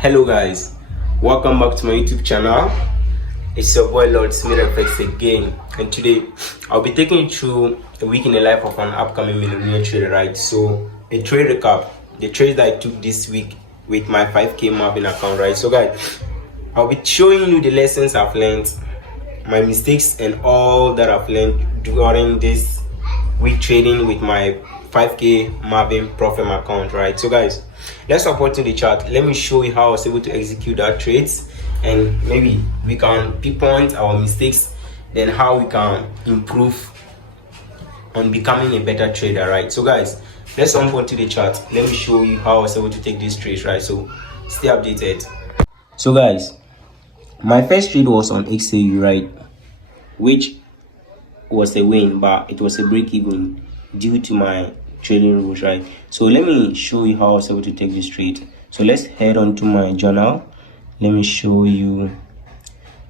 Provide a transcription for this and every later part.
Hello guys, welcome back to my YouTube channel. It's your boy Lord Smith FX again, and today I'll be taking you through a week in the life of an upcoming millionaire trader, right? So a trade recap, the trades that I took this week with my 5k mapping account, right? So guys, I'll be showing you the lessons I've learned, my mistakes, and all that I've learned during this week trading with my 5k Marvin Profit account, right? So guys, let's hop into the chart. Let me show you how I was able to execute that trades, and maybe we can pinpoint our mistakes, then how we can improve on becoming a better trader, right? So guys, let's hop into the chart. Let me show you how I was able to take these trades, right? So stay updated. So guys, my first trade was on XAU, right, which was a win, but it was a break even due to my trading rules, right? So let me show you how I was able to take this trade. So let's head on to my journal. Let me show you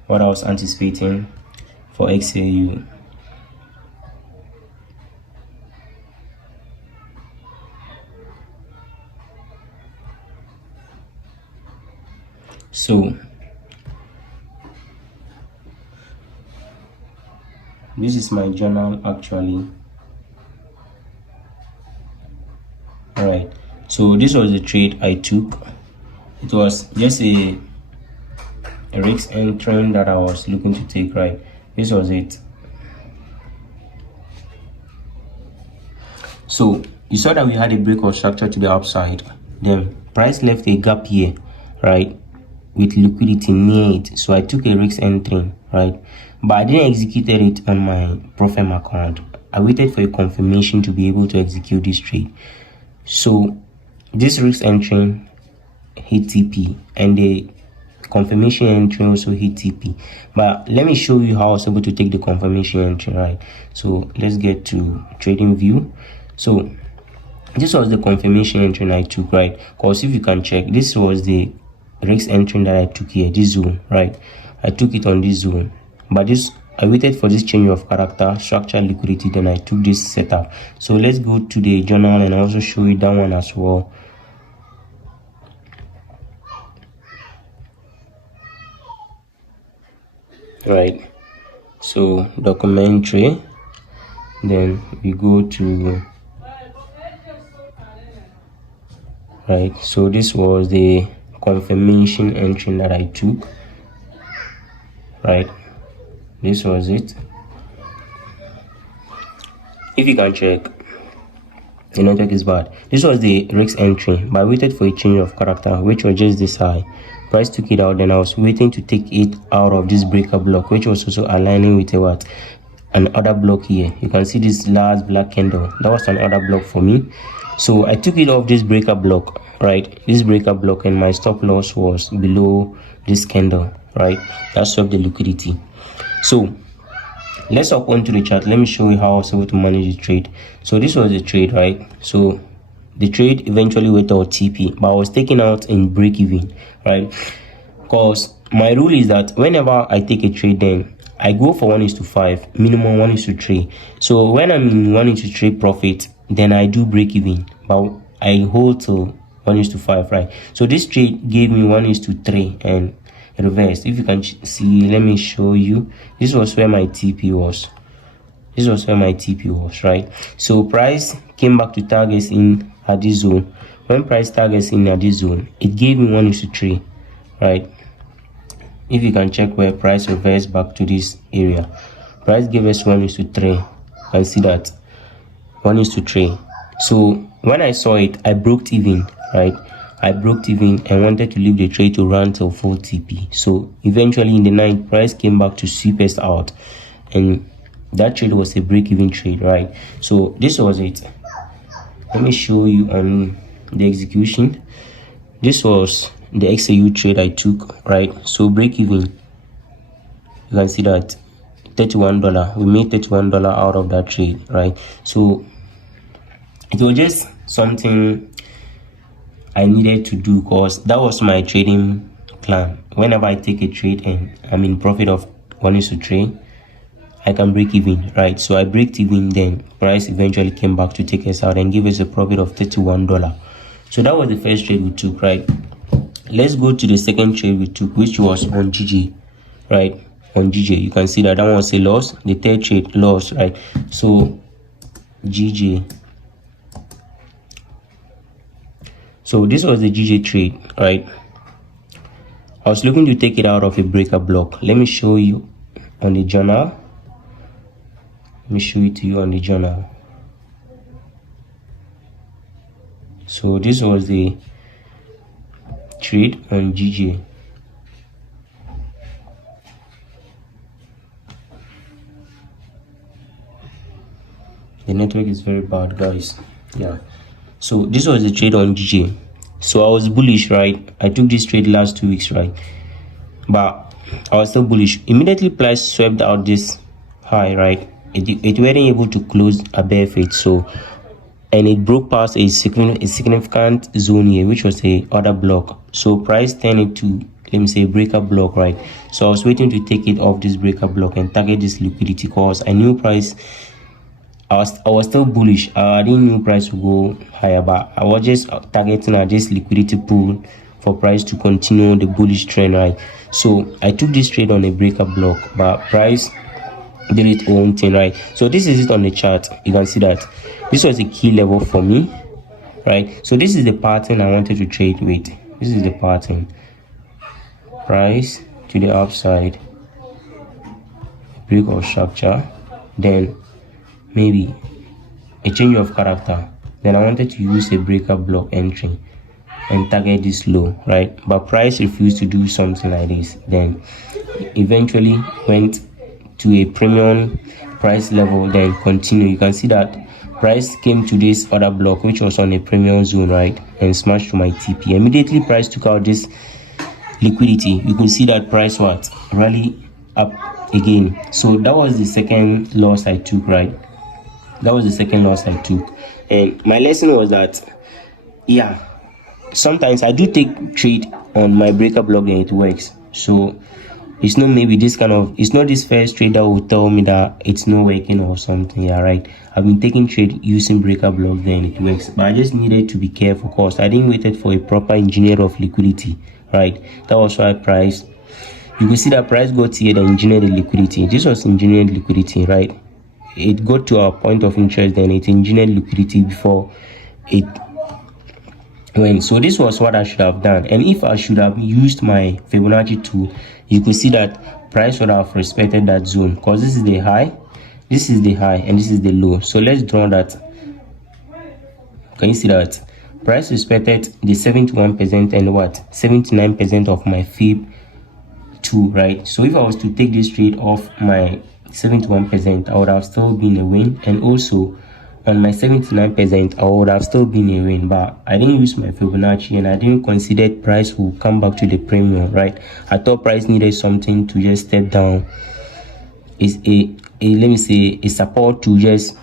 what I was anticipating for XAU. So this is my journal actually. All right, so this was the trade I took. It was just a risk entry that I was looking to take, right? This was it. So you saw that we had a break of structure to the upside, then price left a gap here, right, with liquidity near it. So I took a risk entry, right, but I didn't execute it on my profit account. I waited for a confirmation to be able to execute this trade. So this risk entry hit TP, and the confirmation entry also hit TP. But let me show you how I was able to take the confirmation entry, right? So let's get to trading view. So this was the confirmation entry I took, right? Because if you can check, this was the risk entry that I took here, this zone, right? I took it on this zone, but this I waited for this change of character, structure, liquidity, then I took this setup. So let's go to the journal and also show you that one as well. Right, so documentary, then we go to, right, so this was the confirmation entry that I took, right? This was it. If you can check, the network is bad. This was the risk entry, but I waited for a change of character, which was just this high. Price took it out, then I was waiting to take it out of this breaker block, which was also aligning with a what, another block here. You can see this last black candle, that was another block for me. So I took it off this breaker block, right, this breaker block, and my stop loss was below this candle, right? That swapped the liquidity. So let's hop onto the chart. Let me show you how I was able to manage the trade. So this was the trade, right? So the trade eventually went out TP, but I was taken out in break even, right? Because my rule is that whenever I take a trade, then I go for 1:5, minimum 1:3. So when I'm in 1:3 profit, then I do break even, but I hold till 1:5, right? So this trade gave me 1:3 and reversed. If you can see, let me show you. This was where my TP was. This was where my TP was, right? So price came back to targets in at this zone. When price targets in at this zone, it gave me 1:3, right? If you can check where price reversed back to this area, price gave us 1:3. You can see that 1:3. So when I saw it, I broke even, right? I broke even and wanted to leave the trade to run till full TP. So eventually in the night, price came back to sweep us out, and that trade was a break-even trade, right? So this was it. Let me show you on the execution. This was the XAU trade I took, right? So break-even, you can see that $31. We made $31 out of that trade, right? So it was just something I needed to do, because that was my trading plan. Whenever I take a trade and I'm in profit of 1:3, I can break even, right? So I break even, then price eventually came back to take us out and give us a profit of $31. So that was the first trade we took, right? let's go to the second trade we took, which was on GJ, right? On GJ, you can see that one was a loss. The third trade loss, right? So GJ. So this was the GJ trade, right? I was looking to take it out of a breaker block. Let me show you on the journal. Let me show it to you on the journal. So this was the trade on GJ. The network is very bad, guys. Yeah. So this was the trade on GJ. So I was bullish, right? I took this trade last 2 weeks, right? But I was still bullish. Immediately price swept out this high, right? It weren't able to close a bear fate, so, and it broke past a significant zone here, which was a other block. So price turned into, let me say, a breaker block, right? So I was waiting to take it off this breaker block and target this liquidity, because I knew price, I was still bullish. I didn't know price would go higher, but I was just targeting at this liquidity pool for price to continue the bullish trend, right? So I took this trade on a breaker block, but price did its own thing, right? So this is it on the chart. You can see that this was a key level for me, right? So this is the pattern I wanted to trade with. This is the pattern. Price to the upside, break of structure, then maybe a change of character. Then I wanted to use a breaker block entry and target this low, right? But price refused to do something like this. Then eventually went to a premium price level, then continue. You can see that price came to this other block, which was on a premium zone, right, and smashed to my TP. Immediately price took out this liquidity. You can see that price what rally up again. So that was the second loss I took, right? That was the second loss I took. And my lesson was that, yeah, sometimes I do take trade on my breaker block and it works. So it's not maybe this kind of, it's not this first trade that will tell me that it's not working or something. Yeah, right. I've been taking trade using breaker block, then it works. But I just needed to be careful, because I didn't wait for a proper engineer of liquidity, right? That was why price, you can see that price got here, the engineered liquidity. This was engineered liquidity, right? It got to our point of interest, then it engineered liquidity before it went. So this was what I should have done. And if I should have used my Fibonacci tool, you could see that price would have respected that zone, because this is the high, this is the high, and this is the low. So let's draw that. Can you see that price respected the 71% and what 79% of my Fib 2, right? So if I was to take this trade off my 71%, I would have still been a win, and also on my 79% I would have still been a win. But I didn't use my Fibonacci, and I didn't consider price will come back to the premium, right? I thought price needed something to just step down. Is a let me say a support to just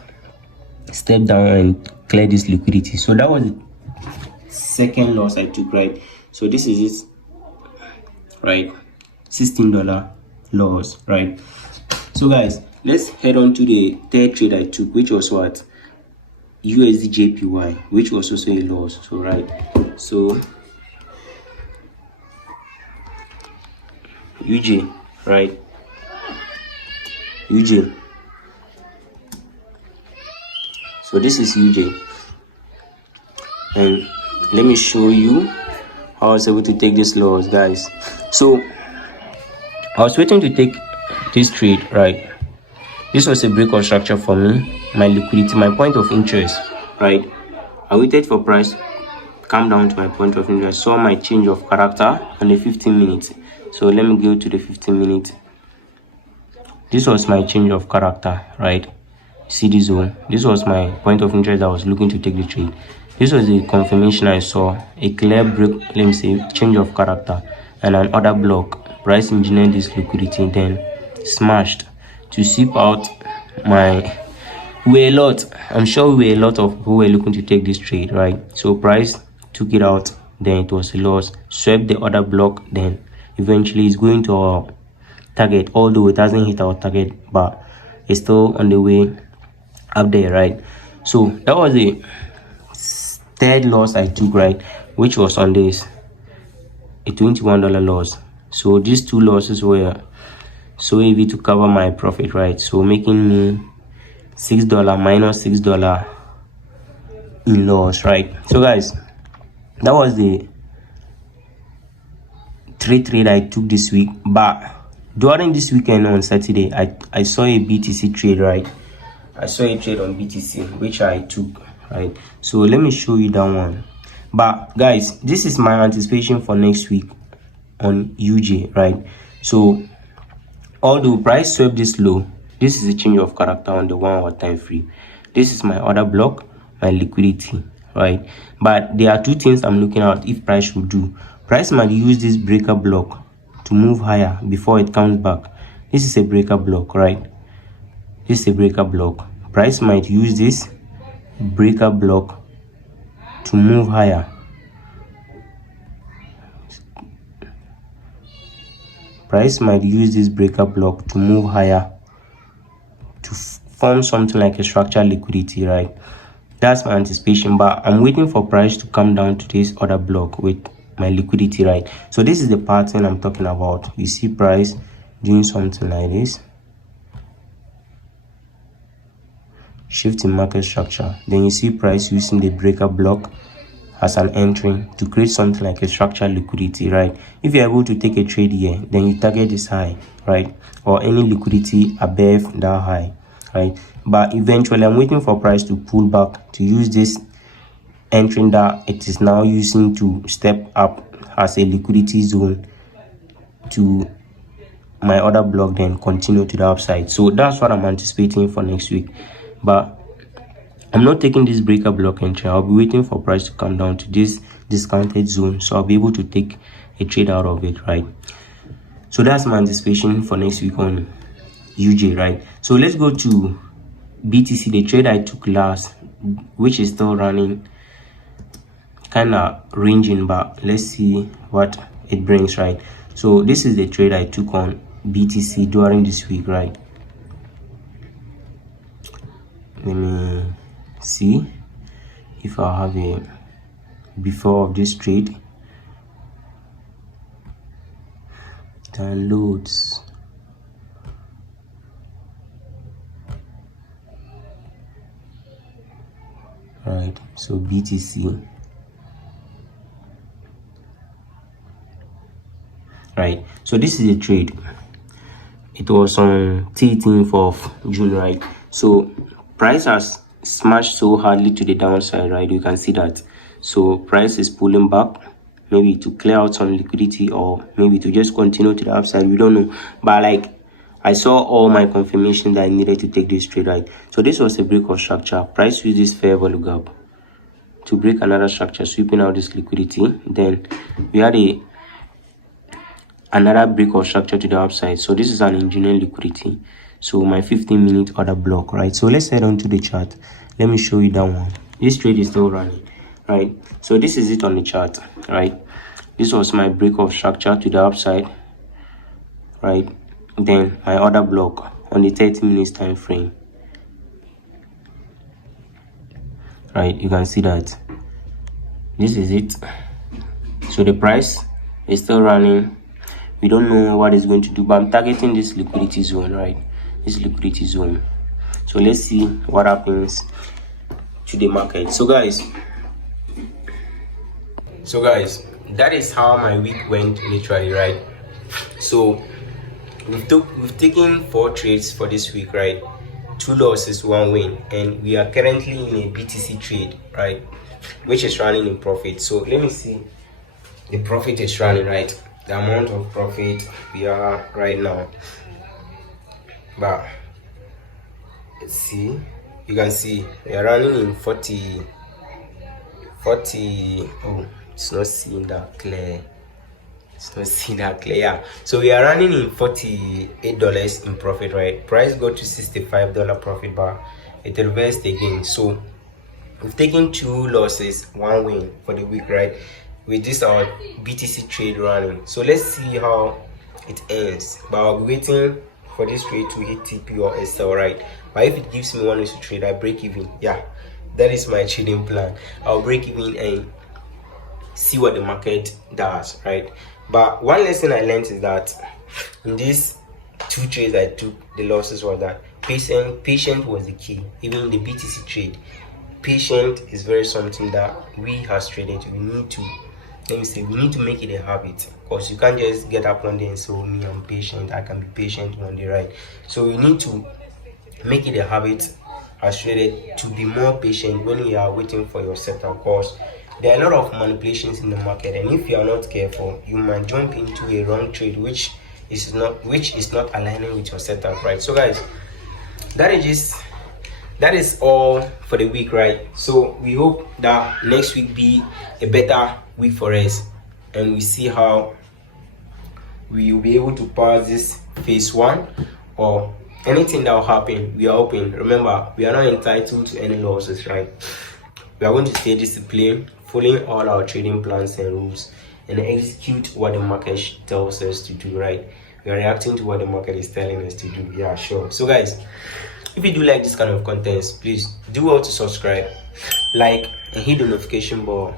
step down and clear this liquidity. So that was the second loss I took, right? So this is it, right? $16 loss, right? So guys, let's head on to the third trade I took, which was what, USD JPY, which was also a loss. So right, so UJ, right, UJ. So this is UJ, and let me show you how I was able to take this loss, guys. So I was waiting to take this trade, right? This was a break of structure for me, my liquidity, my point of interest, right? I waited for price come down to my point of interest. I saw my change of character on the 15 minutes. So let me go to the 15 minutes. This was my change of character, right? See this zone. This was my point of interest. I was looking to take the trade. This was the confirmation I saw, a clear break, let me say, change of character, and another block. Price engineered this liquidity, then smashed to sweep out my, I'm sure we were a lot of people were looking to take this trade, right? So price took it out, then it was a loss, swept the other block, then eventually it's going to our target, although it hasn't hit our target, but it's still on the way up there, right? So that was the third loss I took, right, which was on this a $21 loss. So these two losses were so heavy to cover my profit, right? So making me $6 minus $6 in loss, right? So guys, that was the trade I took this week. But during this weekend on Saturday, I saw a BTC trade, right? I saw a trade on BTC which I took, right? So let me show you that one. But guys, this is my anticipation for next week on UJ, right? So although price swept this low, this is a change of character on the 1 hour time frame. This is my order block, my liquidity, right? But there are two things I'm looking at if price should do. Price might use this breaker block to move higher before it comes back. This is a breaker block, right? This is a breaker block. Price might use this breaker block to move higher. Price might use this breaker block to move higher to form something like a structural liquidity, right? That's my anticipation, but I'm waiting for price to come down to this other block with my liquidity, right? So this is the pattern I'm talking about. You see price doing something like this, shift in market structure, then you see price using the breaker block as an entry to create something like a structural liquidity, right? If you're able to take a trade here, then you target this high, right? Or any liquidity above that high, right? But eventually I'm waiting for price to pull back to use this entry that it is now using to step up as a liquidity zone to my other block, then continue to the upside. So that's what I'm anticipating for next week. But I'm not taking this breaker block entry. I'll be waiting for price to come down to this discounted zone, so I'll be able to take a trade out of it, right? So that's my anticipation for next week on UJ, right? So let's go to BTC, the trade I took last, which is still running, kind of ranging, but let's see what it brings, right? So this is the trade I took on BTC during this week, right? Let me see if I have a before of this trade. Downloads. Right, so BTC, right? So this is a trade. It was on 13th of June, right? So price has smashed so hardly to the downside, right? You can see that. So price is pulling back, maybe to clear out some liquidity or maybe to just continue to the upside. We don't know, but like I saw all my confirmation that I needed to take this trade, right? So this was a break of structure. Price used this fair value gap to break another structure, sweeping out this liquidity. Then we had another break of structure to the upside. So this is an engineering liquidity. So my 15-minute order block, right? So let's head on to the chart. Let me show you that one. This trade is still running, right? So this is it on the chart, right? This was my break of structure to the upside, right? Then my order block on the 30 minutes time frame, right? You can see that this is it. So the price is still running. We don't know what it's going to do, but I'm targeting this liquidity zone, right? This liquidity zone. So let's see what happens to the market. So guys, that is how my week went literally, right? So we've taken 4 trades for this week, right? 2 losses, 1 win, and we are currently in a BTC trade, right, which is running in profit. So let me see, the profit is running, right? The amount of profit we are right now. But let's see, you can see we are running in 40. Oh, it's not seeing that clear. Yeah, so we are running in $48 in profit, right? Price got to $65 profit, but it reversed again. So we've taken 2 losses, 1 win for the week, right? With this our BTC trade running. So let's see how it ends, but I'll be waiting for this trade to hit TP or SL, right? But if it gives me 1 to trade, I break even. Yeah, that is my trading plan. I'll break even and see what the market does, right? But one lesson I learned is that in these 2 trades I took, the losses were that patient was the key. Even in the BTC trade, patient is very something that we as traders, we need to, we need to make it a habit, because you can't just get up one day and say, oh, me, I'm patient, I can be patient one day, right? So you need to make it a habit as traders to be more patient when you are waiting for your setup, because there are a lot of manipulations in the market, and if you are not careful, you might jump into a wrong trade which is not aligning with your setup, right? So guys, that is all for the week, right? So we hope that next week be a better week for us, and we see how we will be able to pass this phase 1, or anything that will happen. We are open. Remember, we are not entitled to any losses, right? We are going to stay disciplined, following all our trading plans and rules, and execute what the market tells us to do, right? We are reacting to what the market is telling us to do. Yeah, sure. So guys, if you do like this kind of contents, please do well to subscribe, like, and hit the notification bell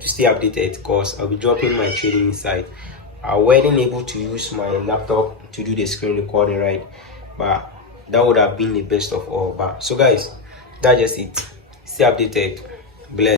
to stay updated, because I'll be dropping my trading insight. I wasn't able to use my laptop to do the screen recording, right? But that would have been the best of all. But so guys, that's just it. Stay updated. Bless.